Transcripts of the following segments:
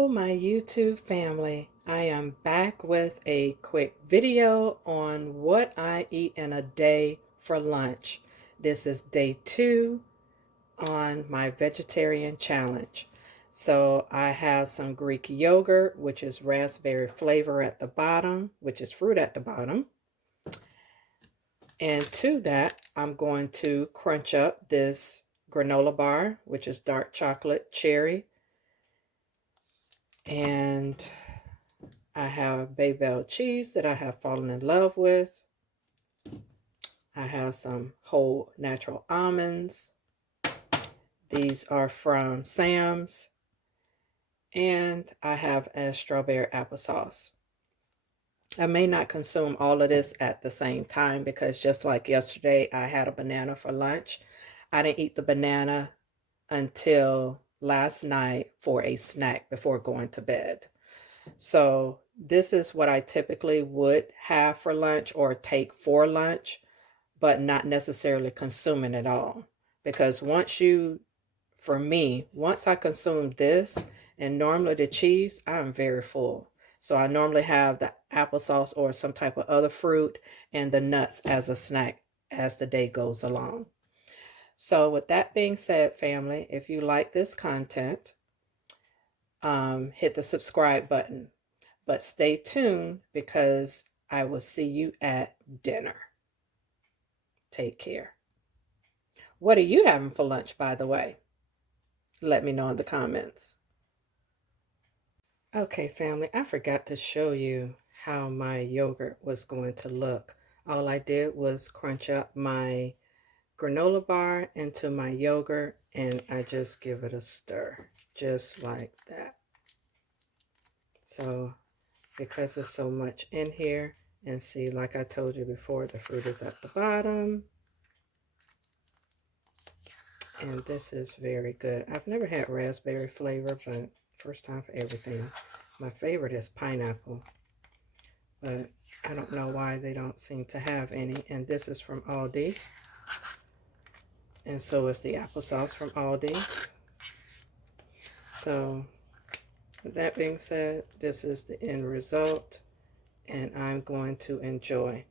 Hello, my YouTube family. I am back with a quick video on what I eat in a day for lunch. This is day 2 on my vegetarian challenge. So I have some Greek yogurt, which is raspberry flavor at the bottom, which is fruit at the bottom. And to that, I'm going to crunch up this granola bar, which is dark chocolate cherry. And I have Babel cheese that I have fallen in love with. I have some whole natural almonds. These are from Sam's. And I have a strawberry applesauce. I may not consume all of this at the same time because just like yesterday, I had a banana for lunch. I didn't eat the banana until last night for a snack before going to bed. So this is what I typically would have for lunch or take for lunch, but not necessarily consuming it all. Because once I consume this and normally the cheese, I'm very full. So I normally have the applesauce or some type of other fruit and the nuts as a snack as the day goes along. So with that being said, family, if you like this content, hit the subscribe button. But stay tuned because I will see you at dinner. Take care. What are you having for lunch, by the way? Let me know in the comments. Okay, family, I forgot to show you how my yogurt was going to look. All I did was crunch up my granola bar into my yogurt and I just give it a stir, just like that. So because there's so much in here, and see, like I told you before, the fruit is at the bottom. And this is very good. I've never had raspberry flavor, but first time for everything. My favorite is pineapple, but I don't know why they don't seem to have any. And this is from Aldi's. And so is the applesauce from Aldi's. So with that being said, this is the end result, and I'm going to enjoy.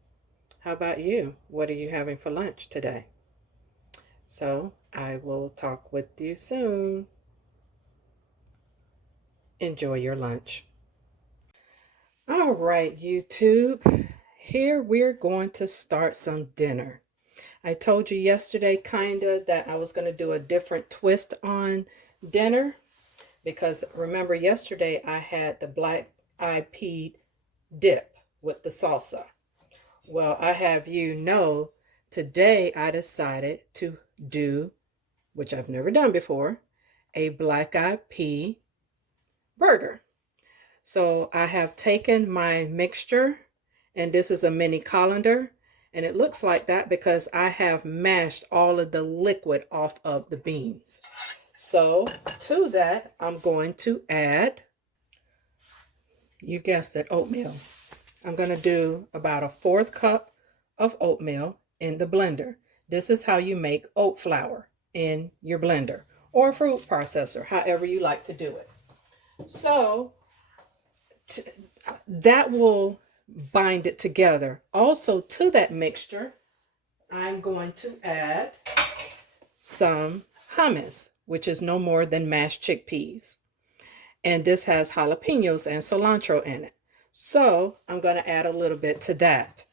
How about you? What are you having for lunch today? So I will talk with you soon. Enjoy your lunch. All right, YouTube. Here we're going to start some dinner. I told you yesterday that I was going to do a different twist on dinner. Because remember yesterday I had the black-eyed pea dip with the salsa. Well, I have you know, today I decided to do, which I've never done before, a black-eyed pea burger. So I have taken my mixture, and this is a mini colander, and it looks like that because I have mashed all of the liquid off of the beans. So to that, I'm going to add, you guessed it, oatmeal. I'm going to do about a 1/4 cup of oatmeal in the blender. This is how you make oat flour in your blender or fruit processor, however you like to do it. So that will bind it together. Also to that mixture, I'm going to add some hummus, which is no more than mashed chickpeas. And this has jalapenos and cilantro in it. So I'm going to add a little bit to that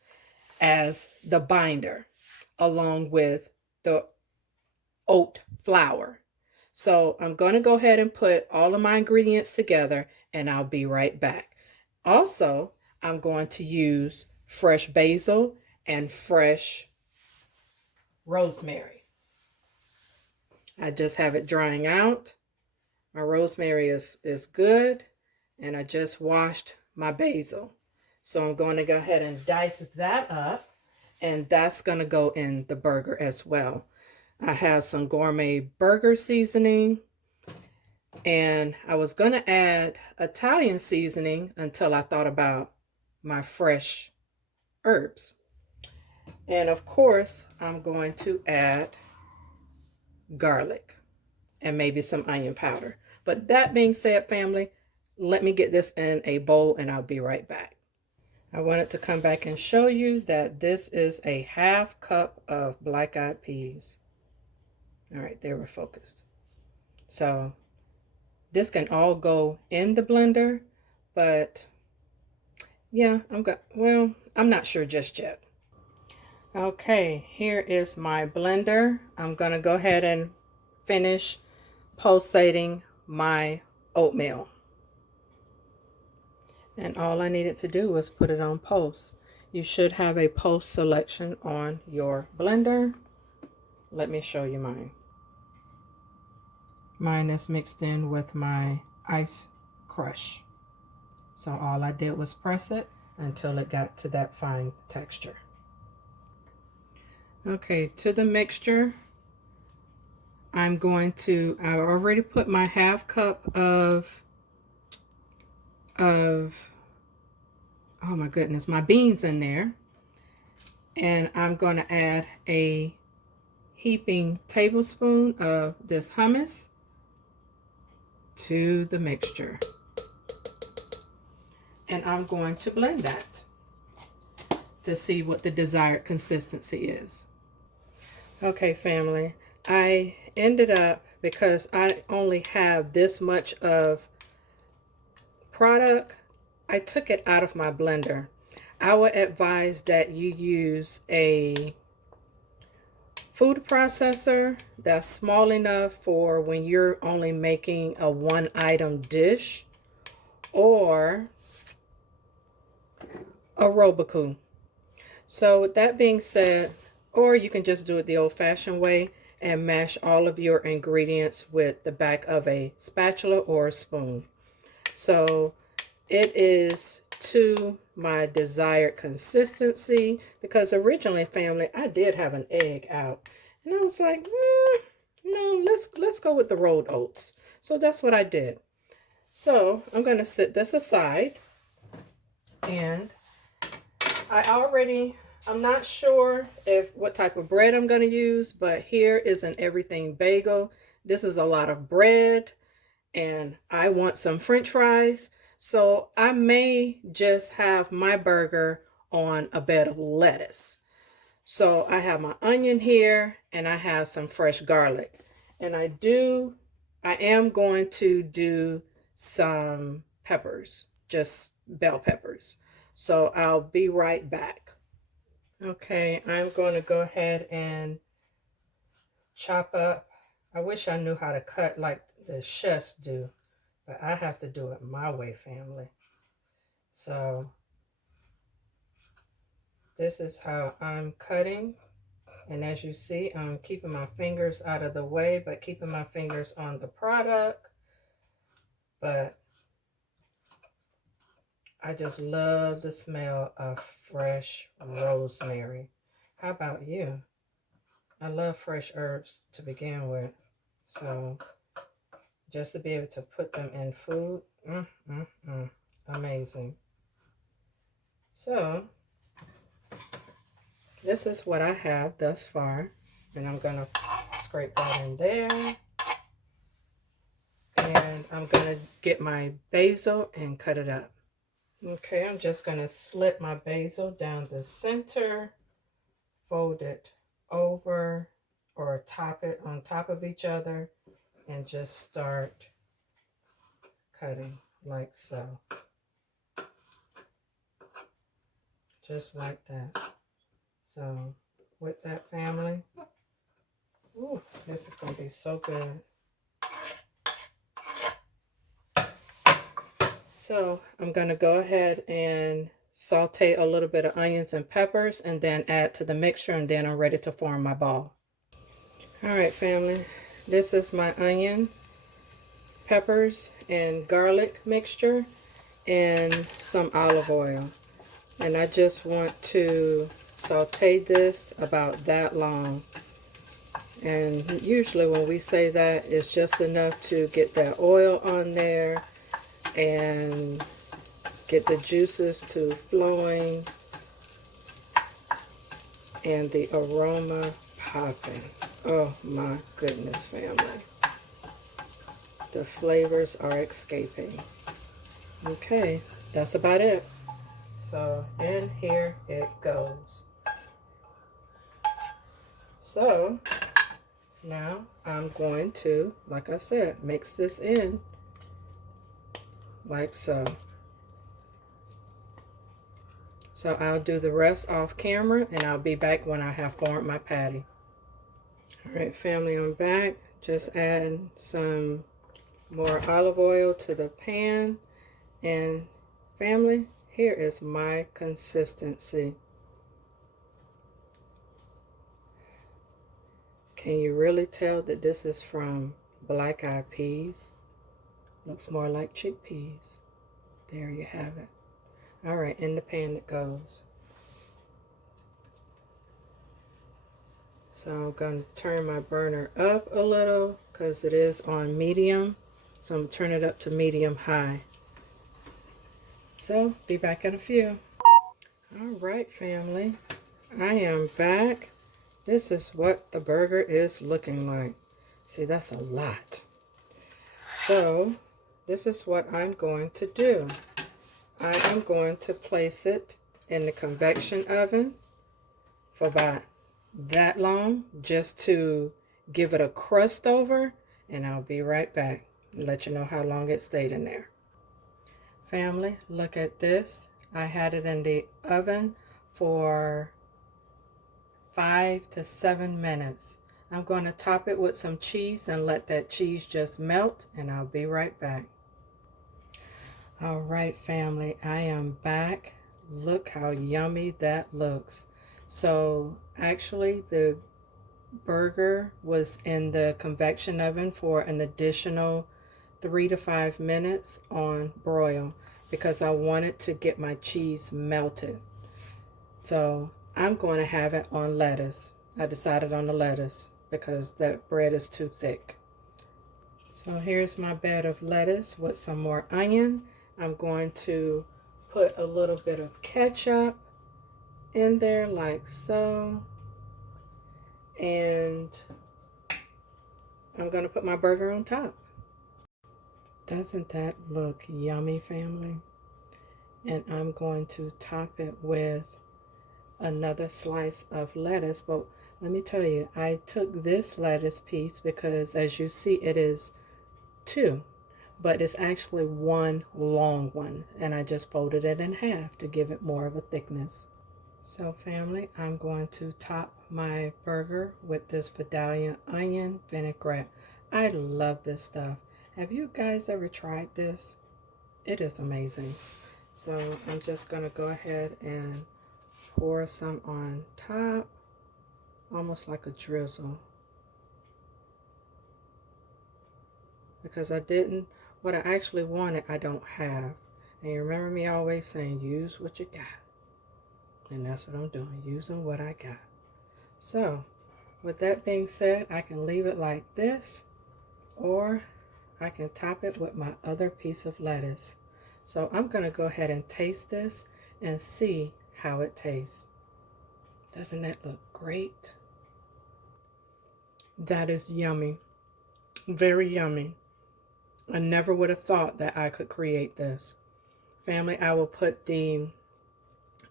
as the binder, along with the oat flour. So I'm going to go ahead and put all of my ingredients together, and I'll be right back. Also, I'm going to use fresh basil and fresh rosemary. I just have it drying out. My rosemary is good, and I just washed my basil. So I'm going to go ahead and dice that up, and that's going to go in the burger as well. I have some gourmet burger seasoning, and I was going to add Italian seasoning until I thought about my fresh herbs. And of course, I'm going to add garlic and maybe some onion powder. But that being said, family, let me get this in a bowl and I'll be right back. I wanted to come back and show you that this is a half cup of black-eyed peas. All right, they were focused. So this can all go in the blender, but yeah, I'm not sure just yet. Okay, here is my blender. I'm gonna go ahead and finish pulsating my oatmeal. And all I needed to do was put it on pulse. You should have a pulse selection on your blender. Let me show you mine. Mine is mixed in with my ice crush. So all I did was press it until it got to that fine texture. Okay, to the mixture, I already put my half cup of oh my goodness, my beans in there. And I'm going to add a heaping tablespoon of this hummus to the mixture. And I'm going to blend that to see what the desired consistency is. Okay, family, I ended up, because I only have this much of product, I took it out of my blender. I would advise that you use a food processor that's small enough for when you're only making a one item dish, or a Roboku. So with that being said, or you can just do it the old-fashioned way and mash all of your ingredients with the back of a spatula or a spoon. So it is to my desired consistency, because originally, family, I did have an egg out, and I was like, no, let's go with the rolled oats. So that's what I did. So I'm going to set this aside, and I'm not sure what type of bread I'm going to use, but here is an everything bagel. This is a lot of bread, and I want some French fries. So I may just have my burger on a bed of lettuce. So I have my onion here, and I have some fresh garlic. And I am going to do some peppers, just bell peppers. So I'll be right back. Okay, I'm going to go ahead and chop up. I wish I knew how to cut like the chefs do, but I have to do it my way, family. So this is how I'm cutting. And as you see, I'm keeping my fingers out of the way, but keeping my fingers on the product. But I just love the smell of fresh rosemary. How about you? I love fresh herbs to begin with. So just to be able to put them in food, amazing. So this is what I have thus far. And I'm going to scrape that in there. And I'm going to get my basil and cut it up. Okay, I'm just going to slit my basil down the center, fold it over, or top it on top of each other, and just start cutting like so. Just like that. So with that, family, ooh, this is going to be so good. So I'm going to go ahead and saute a little bit of onions and peppers, and then add to the mixture, and then I'm ready to form my ball. All right, family, this is my onion, peppers, and garlic mixture, and some olive oil. And I just want to saute this about that long. And usually when we say that, it's just enough to get that oil on there and get the juices to flowing and the aroma popping. Oh my goodness, family. The flavors are escaping. Okay, that's about it. So, and here it goes. So, now I'm going to, like I said, mix this in like so. So I'll do the rest off camera and I'll be back when I have formed my patty. All right, family, I'm back. Just adding some more olive oil to the pan. And family, here is my consistency. Can you really tell that this is from black-eyed peas? Looks more like chickpeas. There you have it. All right, in the pan it goes. So I'm going to turn my burner up a little because it is on medium. So I'm going to turn it up to medium high. So be back in a few. All right, family. I am back. This is what the burger is looking like. See, that's a lot. So this is what I'm going to do. I am going to place it in the convection oven for about that long, just to give it a crust over, and I'll be right back and let you know how long it stayed in there. Family, look at this. I had it in the oven for 5 to 7 minutes. I'm going to top it with some cheese and let that cheese just melt, and I'll be right back. All right, family, I am back. Look how yummy that looks. So actually the burger was in the convection oven for an additional 3 to 5 minutes on broil because I wanted to get my cheese melted. So I'm going to have it on lettuce. I decided on the lettuce because that bread is too thick. So here's my bed of lettuce with some more onion. I'm going to put a little bit of ketchup in there like so. And I'm going to put my burger on top. Doesn't that look yummy, family? And I'm going to top it with another slice of lettuce. But let me tell you, I took this lettuce piece because as you see it is 2. But it's actually one long one, and I just folded it in half to give it more of a thickness. So family, I'm going to top my burger with this Vidalia onion vinaigrette. I love this stuff. Have you guys ever tried this? It is amazing. So I'm just going to go ahead and pour some on top, almost like a drizzle. Because what I actually wanted, I don't have. And you remember me always saying, use what you got. And that's what I'm doing, using what I got. So, with that being said, I can leave it like this, or I can top it with my other piece of lettuce. So I'm going to go ahead and taste this and see how it tastes. Doesn't that look great? That is yummy. Very yummy. I never would have thought that I could create this. Family, I will put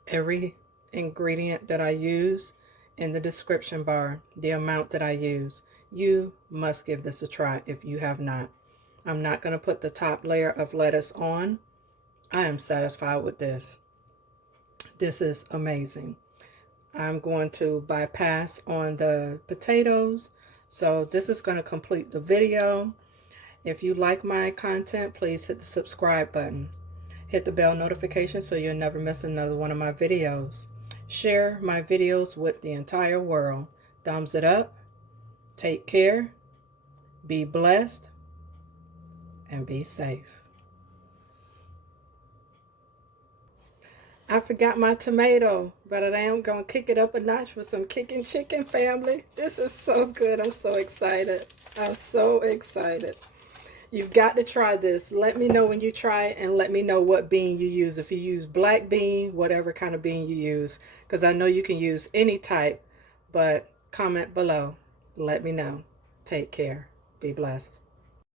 every ingredient that I use in the description bar, the amount that I use. You must give this a try if you have not. I'm not going to put the top layer of lettuce on. I am satisfied with this. This is amazing. I'm going to bypass on the potatoes. So this is going to complete the video. If you like my content, please hit the subscribe button. Hit the bell notification so you'll never miss another one of my videos. Share my videos with the entire world. Thumbs it up. Take care. Be blessed. And be safe. I forgot my tomato, but I am going to kick it up a notch with some kicking chicken, family. This is so good. I'm so excited. I'm so excited. You've got to try this. Let me know when you try it and let me know what bean you use. If you use black bean, whatever kind of bean you use. Because I know you can use any type, but comment below. Let me know. Take care. Be blessed.